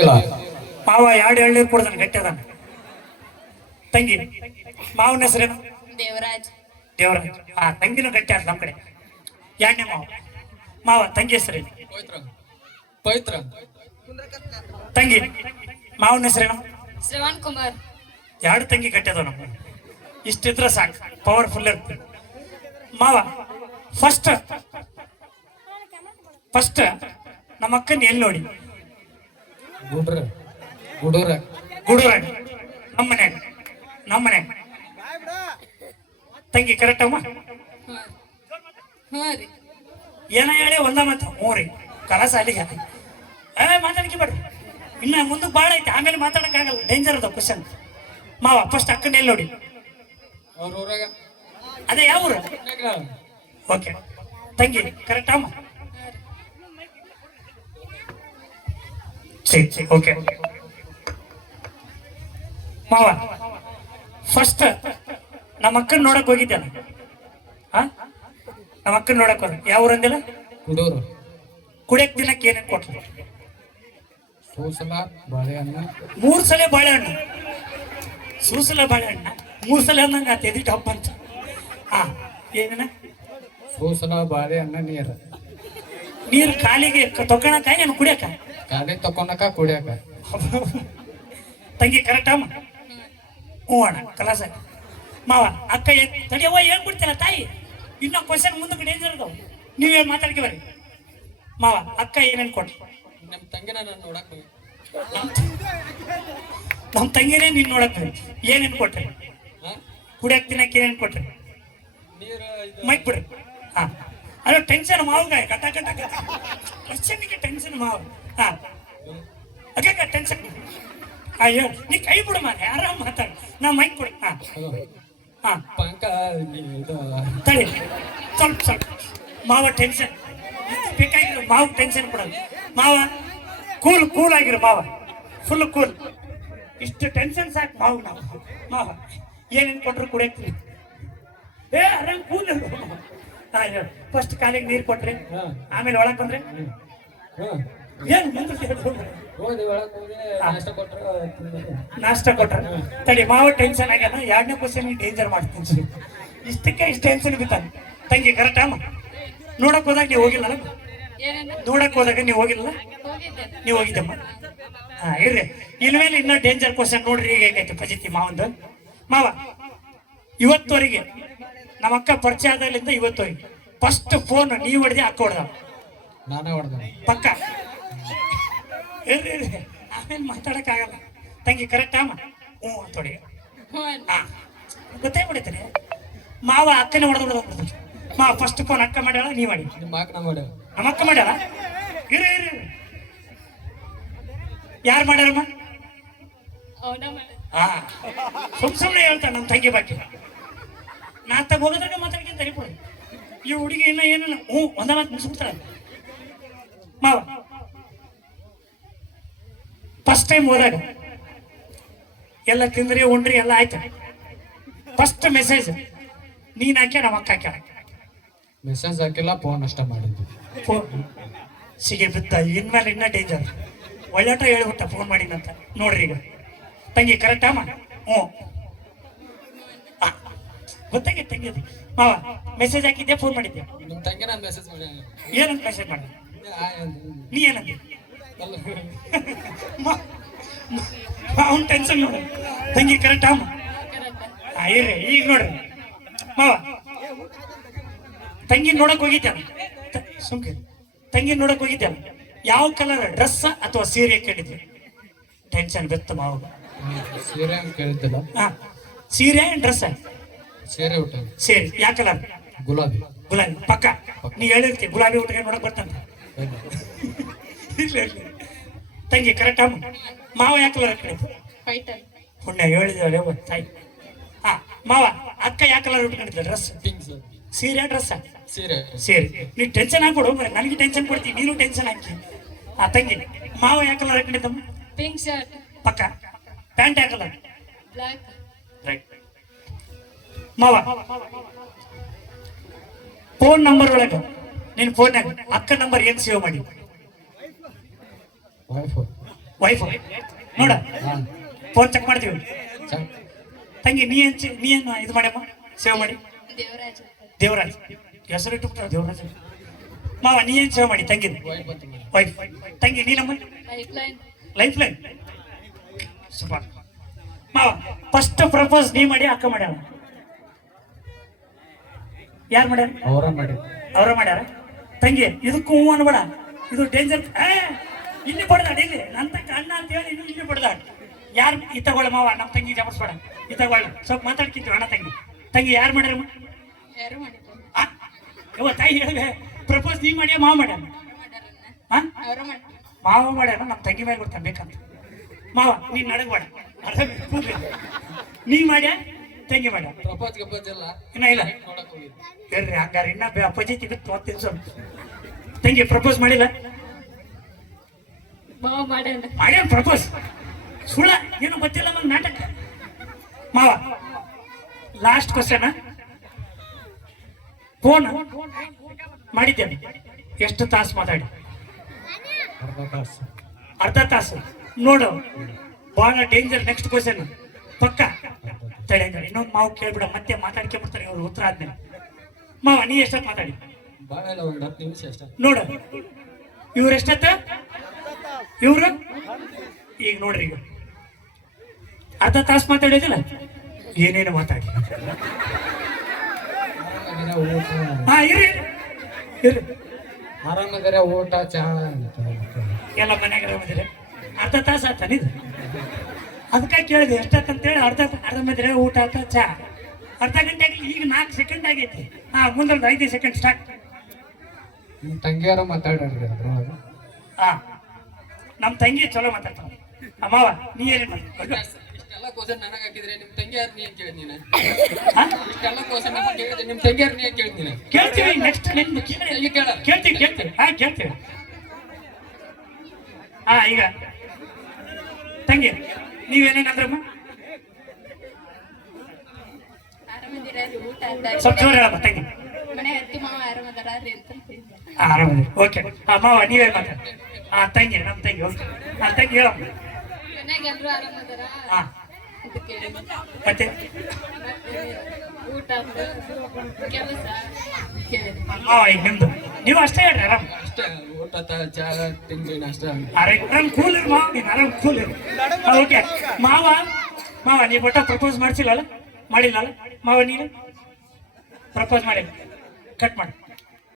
ಇಲ್ಲ. ಮಾವ ಎರಡು ಎಳ್ನೀರು ಕೊಡ್ತಾನೆ ಗಟ್ಟಿದಾನೆ ತಂಗಿ ಮಾವನ ಹೆಸರೇನು? ದೇವರಾಜ್. ದೇವರಾಜ್. ಆ ತಂಗಿನೂ ಗಟ್ಟಿ ಆದ ನಮ್ಮ ಕಡೆ. ಎರಡನೇ ಮಾವ? ಮಾವ ತಂಗಿ ಹೆಸರೇನು ಪವಿತ್ರ. ಪವಿತ್ರ. ತಂಗಿ ಮಾವನ ಹೆಸರೇನು? ಶ್ರವಣ್ ಕುಮಾರ್. ಎರಡು ತಂಗಿ ಕಟ್ಟದ ನಮ್ಮ ಇಷ್ಟಿದ್ರೆ ಸಾಕು. ಪವರ್ಫುಲ್ ಇರ್ತದೆ ಮಾವ ಫಸ್ಟ್ ಫಸ್ಟ್ ನಮ್ಮ ಅಕ್ಕನ ಎಲ್ಲಿ ನೋಡಿ? ಗುಡ್ರ ಗುಡೂರ ಗುಡೂರಾಗ ನಮ್ಮ ಮನ್ಯಾಗ ನಮ್ಮ ಮನ್ಯಾಗ ತಂಗಿ ಕರೆಕ್ಟ್ ಅಮ್ಮ? ಏನ ಹೇಳಿ ಒಂದ ಮಾತು. ಮೂರಿ ಕಲಸ ಅಲ್ಲಿಗೆ ಏ ಮಾತಾಡಕ್ಕೆ ಬೇಡ್ರಿ. ಇನ್ನ ಮುಂದಕ್ಕೆ ಭಾಳ ಐತಿ. ಆಮೇಲೆ ಮಾತಾಡಕ್ಕಾಗಲ್ಲ ಡೇಂಜರ್ ಅದ ಕ್ವಶನ್ ಮಾವ ಫಸ್ಟ್ ಅಕ್ಕನ ಎಲ್ಲಿ ನೋಡಿ? ಅವ್ರ ಊರಾಗ. ಅದೇ ಯಾವ ಊರು? ಓಕೆ ತಂಗಿ ಕರೆಕ್ಟ್ ಅಮ್ಮ? ಸರಿ ಓಕೆ ಮಾವ ಫಸ್ಟ್ ನಮ್ಮ ಅಕ್ಕನ ನೋಡಕ್ ಹೋಗಿದ್ದೆ ನಮ್ಮ ಅಕ್ಕನ ನೋಡಕ್ ಹೋದ. ಯಾವ ಊರಂದಿಲ್ಲ ಕುಡಿಯಕ್ ದಿನಕ್ಕೆ ಏನೇನ್ ಕೊಟ್ರು? ಸೂಸಲ ಬಾಳೆಹಣ್ಣು. ಮೂರ್ ಸಲ ಬಾಳೆಹಣ್ಣು. ಸೂಸಲ ಬಾಳೆಹಣ್ಣ? ಮೂರ್ ಸಲ ಅಂದಂಗ ಆತ ಎದಿ ಟಪ್ ಅಂತ. ಹಾ ಏನ ಸೂಸಲ ಬಾಳೆಹಣ್ಣು ನೀರು. ನೀರು ಕಾಲಿಗೆ ತೊಗೊಳಕ ಏನು ಕುಡಿಯಕ? ಗಾಡಿ ತಕೊಂಡಕ ಕುಡಿಯಾಕ. ತಂಗಿ ಕರೆಕ್ಟ್ ಅಮ್ಮ? ಹ್ಞೂ ಅಣ್ಣ ಕಲಾಸ ಮಾವ ಅಕ್ಕ ತಡಿಯವ್ವ ಹೇಳ್ಬಿಡ್ತೀರ ಬಿಡ್ತೀರ ತಾಯಿ? ಇನ್ನ ಕ್ವಶನ್ ಮುಂದಕ್ಕೆ ಡೇಂಜರ್ ಅದಾವ ನೀವೇನ್ ಮಾತಾಡ್ಕೆ ಬರ್ರಿ ಮಾವ ಅಕ್ಕ ಏನೇನು ಕೊಟ್ರಿ? ನಮ್ಮ ತಂಗಿನ ನಾನು ನೋಡಕ್ ನಮ್ಮ ತಂಗಿನೇ ನೀನು ನೋಡಕ್ ಏನೇನು ಏನೇನ್ ಕೊಟ್ರಿ? ಕುಡಿಯಕ್ಕೆ ತಿನ್ನಕ್ಕೆ ತಿನ್ನಕ್ ಏನೇನ್ ಕೊಟ್ರಿ? ಮೈಕ್ ಬಿಡ್ರಿ ಹಾ. ಅಲ್ಲ ಟೆನ್ಷನ್ ಮಾವುಗ ಕಟ ಕಟ್ಟ ಕಟ. ಕ್ವಶನ್ಗೆ ಟೆನ್ಷನ್ ಮಾವು. ಹಾ. ಟೆನ್ಷನ್ ಅಯ್ಯೋ ನೀ ಕೈ ಬಿಡು ಮಾರೆ ಆರಾಮ್ ಮಾತಾಡ. ನಾ ಮೈಕ್ ಕೊಡಿ. ಹಾ. ಹಾ. ಪಂಕ ತಡಿ. ಸ್ವಲ್ಪ ಸ್ವಲ್ಪ. ಮಾವ ಟೆನ್ಷನ್ ಬೇಕಾಗಿರೋ ಮಾವ ಟೆನ್ಷನ್ ಕೊಡೋದು ಮಾವ ಕೂಲ್ ಕೂಲ್ ಆಗಿರೋ ಮಾವ. ಫುಲ್ ಕೂಲ್ ಇಷ್ಟು ಟೆನ್ಷನ್ ಸಾಕು ಮಾವು ನಾವು. ಮಾವ ಏನೇನು ಕೊಟ್ಟರು ಕುಡಿಯಕ್ತೀವಿ ಏ ಆರಾಮ್ ಕೂಲ್ ಫಸ್ಟ್ ಕಾಲಿಗೆ ನೀರು ಕೊಟ್ರಿ. ಆಮೇಲೆ ಒಳಗೆ ಬಂದ್ರೆ? ಏನ್ ಹೋಗಿ ಒಳಗೆ ಹೋಗಿ ನಾಷ್ಟ ಕೊಟ್ಟರು ನಾಷ್ಟ ಕೊಟ್ರ. ತಡಿ ಮಾವ ಟೆನ್ಷನ್ ಆಗ್ಯಾನ ಎರಡನೇ ಕ್ವಶನ್ ಡೇಂಜರ್ ಮಾಡ್ತೀನಿ ಇಷ್ಟಕ್ಕೆ ಇಷ್ಟು ಟೆನ್ಷನ್ ಬಿತ್ತಾನೆ ತಂಗಿ ಕರೆಕ್ಟ್ ಅಮ್ಮ? ನೋಡಕ್ ಹೋದಾಗ ನೀವು ಹೋಗಿಲ್ಲ ನೋಡಕ್ ಹೋದಾಗ ನೀವು ಹೋಗಿಲ್ಲ? ನೀವು ಹೋಗಿದ್ದಮ್ಮ? ಹಾ ಇರ್ರಿ. ಇನ್ಮೇಲೆ ಇನ್ನೂ ಡೇಂಜರ್ ಕ್ವಶನ್ ನೋಡ್ರಿ ಈಗ ಹೇಗೈತೆ ಪಜಿತಿ ಮಾವಂದು? ಮಾವ ಇವತ್ತವರೆಗೆ ನಮ್ಮ ಅಕ್ಕ ಪರಿಚಯ ಆದಾಗಲಿಂದ ಇವತ್ತವರೆಗೆ ಫಸ್ಟ್ ಫೋನ್ ನೀವು ಹೊಡೆದಿ ಅಕ್ಕ ಹೊಡೆದ ನಾನೇ ಹೊಡೆದ. ಪಕ್ಕ? ಇರ್ರಿ ಹೇಳಿ ಆಮೇಲೆ ಮಾತಾಡೋಕ್ಕಾಗಲ್ಲ. ತಂಗಿ ಕರೆಕ್ಟ್ ಅಮ್ಮ ಹ್ಞೂ ಅಂತೊಡಿ ಹಾಂ. ಹಾ ಗೊತ್ತೇ ಬಿಡುತ್ತೆ ಮಾವ ಅಕ್ಕನೇ ಹೊಡೆದು ಹೊಡೆದು ಮಾ ಫಸ್ಟ್ ಫೋನ್ ಅಕ್ಕ ಮಾಡ್ಯಾಳ ನೀ ಮಾಡಿ. ನಿಮ್ಮ ಅಕ್ಕ ಹೊಡೆ ನಮ್ಮ ಅಕ್ಕ ಮಾಡ್ಯಾಳ? ಇರಿ ಇರಿ. ಯಾರು ಮಾಡ್ಯಾರಮ್ಮ? ಹಾ. ಸುಮ್ ಸುಮ್ಮನೆ ಹೇಳ್ತಾಳೆ ನಮ್ಮ ತಂಗಿ ಬಗ್ಗೆ. ನಾ ತಗ ಹೋಗೋದ್ರೆ ಮಾತಾಡ್ಕೊಂತ ತರಿಕೊಡಿ. ಈ ಹುಡುಗಿ ಇನ್ನ ಏನಿಲ್ಲ. ಹ್ಞೂ ಒಂದ ಮಾತು ಮುಗಿಸ್ಬಿಡ್ತಾರ ಮಾವ. ಫಸ್ಟ್ ಟೈಮ್ ಹೋದಾಗ ಎಲ್ಲ ತಿಂದ್ರಿ ಉಂಡ್ರಿ ಎಲ್ಲ ಆಯ್ತು. ಫಸ್ಟ್ ಮೆಸೇಜ್ ನೀನ್ ಹಾಕ್ಯ ನಮ್ಮ ಅಕ್ಕ ಹಾಕ್ಯ ಮೆಸೇಜ್ ಹಾಕಿಲ್ಲ ಫೋನ್ ಅಷ್ಟ ಮಾಡಿದ್ವಿ ಫೋನ್ ಸಿಗೆ ಬಿತ್ತ ಇನ್ಮೇಲೆ ಇನ್ನ ಡೇಂಜರ್ ಒಳ್ಳೆಟ ಹೇಳ್ಬಿಟ್ಟ ಫೋನ್ ಮಾಡಿದಂತ ನೋಡ್ರಿ ಈಗ. ತಂಗಿ ಕರೆಕ್ಟ್ ಅಮ್ಮ? ಹ್ಞೂ. ಗೊತ್ತಾಗಿ ತಂಗಿ. ಮಾವ ಮೆಸೇಜ್ ಹಾಕಿದ್ದೆ ಫೋನ್ ಮಾಡಿದ್ದೆ ತಂಗಿ ನಾನು ಮೆಸೇಜ್ ಮಾಡಿ ಏನಂತ ಮೆಸೇಜ್ ಮಾಡಿ ನೀ ಏನಂದಿ? ಅವ್ನ ಟೆನ್ಷನ್ ನೋಡು. ತಂಗಿ ಕರೆಕ್ಟ್ ಅಮ್ಮ ಇರ್ರಿ ಈಗ ನೋಡ್ರಿ ಮಾವ ತಂಗಿ ನೋಡಕ್ ಹೋಗಿದ್ದೆ ಸುಮ್ಕೆ ತಂಗಿ ನೋಡಕ್ ಹೋಗಿದ್ದೆ ಯಾವ ಕಲರ್ ಡ್ರೆಸ್ ಅಥವಾ ಸೀರೆ ಕೇಳಿದ್ವಿ ಟೆನ್ಷನ್ ಬೆತ್ತ ಮಾವ. ಸೀರೆ ಅಂತ ಕೇಳಿದ್ದಿಲ್ಲ ಹಾ ಸೀರೆ ಡ್ರೆಸ್ ಸೀರೆ ಊಟ ಸೇರಿ ಯಾವ ಕಲರ್ ಗುಲಾಬಿ. ಗುಲಾಬಿ ಪಕ್ಕ. ನೀ ಹೇಳಿರ್ತಿ ಗುಲಾಬಿ ಊಟಕ್ಕೆ ನೋಡಕ್ ಬರ್ತಂತ. ಇರ್ಲಿ ಇರ್ಲಿ ತಂಗಿ ಕರೆಕ್ಟ್ ಅಮ್ಮ ಮಾವ ಯಾಕಲ್ಲ ಕಲರ್ ಕೇಳಿದ್ವಿ ಫೈಟರ್ ಪುಣ್ಯ ಹೇಳಿದ್ರೆ ತಾಯಿ ಹಾ ಮಾವ ಅಕ್ಕ ಯಾಕಲ್ಲ ಕಲರ್ ಉಟ್ಕೊಂಡಿದ್ದ ಡ್ರೆಸ್ ಪಿಂಕ್ ಸರ್ ಡ್ರೆಸ್ ಸೀರೆ. ಸೀರೆ. ನೀ ಟೆನ್ಷನ್ ಹಾಕ್ಬಿಡು ಮರೆ ನನಗೆ ಟೆನ್ಷನ್ ಕೊಡ್ತೀನಿ ನೀನು ಟೆನ್ಷನ್ ಹಾಕಿ. ಆ ತಂಗಿ ಮಾವ ಯಾಕಲ್ಲ ಕಲರ್ ಹಾಕೊಂಡಿದ್ದಮ್ಮ ಪಿಂಕ್ ಶರ್ಟ್ ಪಕ್ಕ. ಪ್ಯಾಂಟ್ ಯಾಕಲ್ಲ ಬ್ಲಾಕ್ ರೈಟ್ ಮಾವ ಫೋನ್ ನಂಬರ್ ಒಳಗೆ. ನಿನ್ ಫೋನ್ ಅಕ್ಕ ನಂಬರ್ ಏನು ಸೇವ್ ಮಾಡಿ? ವೈಫ್ ವೈಫ್ ನೋಡ. ಫೋನ್ ಚೆಕ್ ಮಾಡ್ತೀವಿ. ತಂಗಿ ನೀ ಏನ್ ನೀ ಏನು ಇದು ಮಾಡ್ಯಮ್ಮ? ಸೇವ್ ಮಾಡಿ. ದೇವರಾಜಿ. ದೇವರಾಜ್. ಹೆಸರು ಇಟ್ಟು ದೇವರಾಜ್. ಮಾವ ನೀ ಏನ್ ಸೇವ್ ಮಾಡಿ ತಂಗಿ ವೈಫ್ ತಂಗಿ. ನೀನಮ್ಮ life line life line super ಮಾವ ಫಸ್ಟ್ ಪ್ರಪೋಸ್ ನೀ ಮಾಡಿ ಅಕ್ಕ ಮಾಡ್ಯಾವ ಯಾರು ಮಾಡ್ಯಾರ? ಅವರ ಮಾಡಿ ಅವ್ರ ಮಾಡ್ಯಾರ? ತಂಗಿ ಇದಕ್ಕೂ ಹೂ ಅನ್ಬೇಡ ಇದು ಡೇಂಜರ್ ಇಲ್ಲಿ ಬಡ್ದಾಡ್ ಇಲ್ಲಿ. ನನ್ನ ಅಣ್ಣ ಅಂತ ಹೇಳಿ ಇನ್ನು ಇಲ್ಲಿ ಬಡ್ದಾಡ್. ಯಾರು ಈ ತಗೊಳ್ಳ ಮಾವ ನಮ್ಮ ತಂಗಿ ಜಬರ್ಸ್ಬೇಡ. ಈ ತಗೊಳ್ಳ. ಸ್ವಲ್ಪ ಮಾತಾಡ್ತಿದ್ರು ಅಣ್ಣ ತಂಗಿ. ತಂಗಿ ಯಾರು ಮಾಡ್ಯಾರ ಇವ ತಾಯಿ ಹೇಳಿದೆ ಪ್ರಪೋಸ್ ನೀ ಮಾಡ್ಯಾ ಮಾವ ಮಾಡ್ಯಾರ? ಮಾವ ಮಾಡ್ಯಾರ ನಮ್ಮ ತಂಗಿ ಮೇಲೆ ಬಿಡ್ತಾನೆ ಬೇಕಂತ ಮಾವ ನೀನ್ ನಡಗಬೇಡ ಕೂಗ್ಲಿ. ನೀ ಮಾಡ್ಯ ತಂಗಿ ಮಾಡ್ಯ? ಪ್ರಪೋಸ್ ಗಪೋಸ್ ಎಲ್ಲ ಇನ್ನ ಇಲ್ಲ. ಇರ್ರಿ ಹಂಗಾರೆ ಇನ್ನ ಬೆ- ಅಪ್ಪಾಜಿ ತಿನ್ನ ತಂಗಿ ಪ್ರಪೋಸ್ ಮಾಡಿಲ್ಲ? ಮಾವ ಮಾಡ್ಯಾನ ಮಾಡ್ಯಾನ ಪ್ರಪೋಸ್. ಸುಳ್ಳ ಏನು ಗೊತ್ತಿಲ್ಲ ನಂಗೆ ನಾಟಕ. ಮಾವ ಲಾಸ್ಟ್ ಕ್ವಶನ್ ಫೋನ್ ಮಾಡಿದ್ದೇನೆ. ಎಷ್ಟು ತಾಸು ಮಾತಾಡಿ? ಅರ್ಧ ತಾಸು. ಅರ್ಧ ತಾಸು. ನೋಡು ಬಹಳ ಡೇಂಜರ್ ನೆಕ್ಸ್ಟ್ ಕ್ವಶನ್ ಪಕ್ಕ. ತಡೆ ಇನ್ನೊಂದು ಮಾವು ಕೇಳ್ಬಿಡ ಮತ್ತೆ ಮಾತಾಡ್ಕೆ ಬಿಡ್ತಾರೆ ಇವರು ಉತ್ತರ ಆದ್ಮೇಲೆ. ಮಾವ ನೀ ಎಷ್ಟೊತ್ತು ಮಾತಾಡಿ? ನೋಡು. ಇವ್ರು ಎಷ್ಟತ್ತ? ಇವ್ರು? ಈಗ ನೋಡ್ರಿ ಈಗ. ಅರ್ಧ ತಾಸು ಮಾತಾಡಿದಿಲ್ಲ ಏನೇನು ಮಾತಾಡಿ. ಹಾ ಇರಿ ಆರಾಮಾಗಿರ ಊಟ ಚಹಾ ಎಲ್ಲ ಮನ್ಯಾಗ ಬಂದಿರಿ ಅರ್ಧ ತಾಸು ಆತ ಇದು ಅದಕ್ಕೆ ಕೇಳಿದೆ ಎಷ್ಟಾತ್ ಅಂತೇಳಿ ಅರ್ಧ ಅರ್ಧ ಮಧ್ಯೆ ಊಟ ಆತ ಚಹಾ ಅರ್ಧ ಗಂಟೆ ಆಗಲಿ ಈಗ ನಾಲ್ಕು ಸೆಕೆಂಡ್ ಆಗೈತಿ. ಹಾ ಮುಂದೊಂದು ಐದು ಸೆಕೆಂಡ್ ಸ್ಟಾರ್ಟ್ ನಿಮ್ಮ ತಂಗಿಯಾರ ಮಾತಾಡ್ರಿ ಅದ್ರೊಳಗೆ. ಹಾ. ನಮ್ಮ ತಂಗಿ ಚಲೋ ಮಾತಾಡ್ತಾವ ಅಮ್ಮವ ನೀ ಏನೇನ್ ಇಷ್ಟೆಲ್ಲ ಕ್ವಶನ್ ನನಗೆ ಹಾಕಿದ್ರೆ ನಿಮ್ಮ ತಂಗಿಯಾರ ನೀ ಅಂತ ಕೇಳಿದ್ ನೀನು? ಹಾ? ಇಷ್ಟೆಲ್ಲ ಕ್ವಶನ್ ನನಗೆ ಕೇಳಿದ್ರೆ ನಿಮ್ಮ ತಂಗಿಯಾರ ನೀ ಏನ್ ಕೇಳಿದ್ ನೀನು? ಕೇಳ್ತೀವಿ ನೆಕ್ಸ್ಟ್ ಕೇಳ ಕೇಳ್ತೀವಿ ಕೇಳ್ತೀವಿ. ಹಾ ಕೇಳ್ತೀವಿ. ಹಾ ಈಗ. ತಂಗಿ ನೀವೇನೇನಂದ್ರಮ್ಮ ಸ್ವಲ್ಪ ಜೋರ ಹೇಳಮ್ಮ ತಂಗಿ. ಮನೆ ಹತ್ತಿ ಮಾವ ಆರಾಮದಾರ ಅಂತ ಹೇಳಿದ್ದೆ. ಹಾ ಆರಾಮದಿ ಓಕೆ ಅಮ್ಮ ನೀವೇ ಮಾತಾಡಿ ಹಾ ತಂಗಿ ನಮ್ಮ ತಂಗಿ ಓಕೆ ಹಾ ತಂಗಿ ಹೇಳಮ್ಮ ಹಾ ಮತ್ತೆ? ನಿಮ್ದು. ನೀವು ಅಷ್ಟೇ ಹೇಳಿ ಆರಾಮ್. ಅಷ್ಟೇ ಊಟ ತಿಂಡಿ ಅಷ್ಟೇ ಆರಾಮ್ ಕೂಲ್ ಇರು ಮಾವ ನೀನು ಆರಾಮ್ ಕೂಲ್ ಇರು. ಓಕೆ. ಮಾವ ಮಾವ ನೀವು ಒಟ್ಟ ಪ್ರಪೋಸ್ ಮಾಡಿಸಿಲ್ಲ ಮಾಡಿಲ್ಲ ಮಾವ ನೀನು? ಪ್ರಪೋಸ್ ಮಾಡಿಲ್ಲ. ಕಟ್ ಮಾಡಿ.